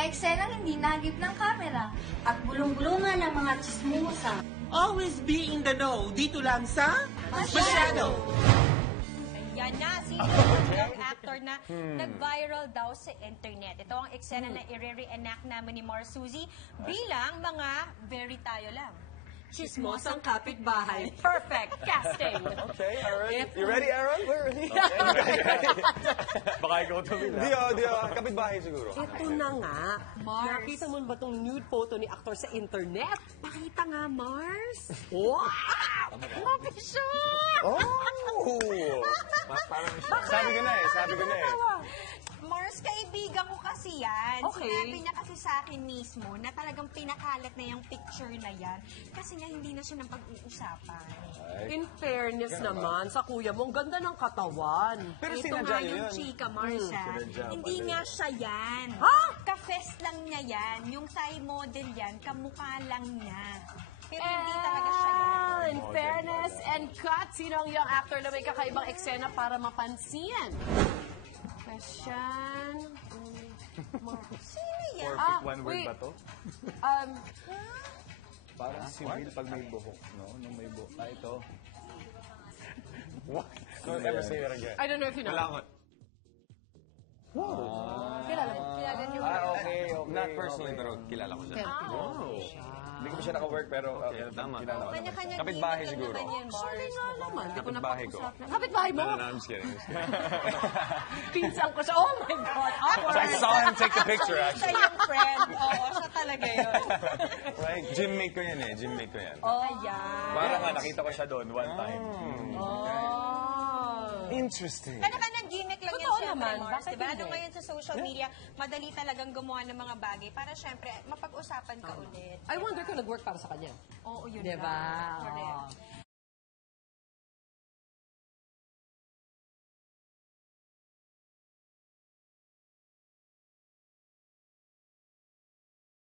Mga eksenang hindi nagip ng kamera. At bulong-bulungan ng mga chismosa. Always be in the know. Dito lang sa Masyado. Yan na, sino yung actor na nag-viral daw sa internet. Ito ang eksena na i-re-reenact namin ni Mar Suzy bilang mga very tayo lang. Chismosang kapitbahay. Perfect casting. Okay, Aaron. You ready, Aaron? We're ready. Baka ikaw ito Di, kapitbahay siguro. Ito na nga. Mars. Nakita mo ba itong nude photo ni actor sa internet? Pakita nga, Mars. Wow! Mapisyon! Oh! Sabi ko na eh. Mars, kaibigan ko kasi yan. Okay. Sinabi niya kasi sa akin mismo na talagang pinakalat na yung picture na yan kasi nga hindi na siya ng pag-uusapan. In fairness naman, sa kuya mo, ang ganda ng katawan. Pero Ito sinadya nga niyo yung yun. chika, Marsha. Sinadya Hindi pala. nga siya yan. Ha? Ka-fest lang niya yan. Yung Thai model yan, kamukha lang niya. Pero hindi talaga siya yan. In fairness and cut, sino ang young actor na may kakaibang eksena para mapansin? Question. Sino yan? One word wait. ba to? Parang si Will pag may buhok, no? Nung may buhok. Ito. What? Don't ever say that again. I don't know if you know. Wala ko. Kilala mo? Kilala niyo. Okay. Not personally, pero kilala ko siya. Hindi ko pa siya naka-work, pero Okay, tama. kilala ko. Kanya-kanya Kapitbahay gimmick lang siguro. naman yan, Mars. Sorry nga naman. Hindi ko Kapitbahay ko. napag-usapan. Kapitbahay mo? No, I'm just kidding. Pinsan ko siya. Oh my God. Awkward. I saw him take the picture, Siya actually. yung friend. Oo, siya talaga yun. Right? Gymmate ko yan eh. Gymmate ko yan. Ayan. Parang nga, nakita ko siya doon one time. Interesting. Kanya-kanyang gimmick lang yan, Totoo syempre, naman. Mars. Bakit Diba? hindi? Ngayon sa social media, madali talagang gumawa ng mga bagay para syempre mapag-usapan ka ulit. I wonder kung nag-work para sa kanya. Oo, yun Diba? lang. Correct. Oo.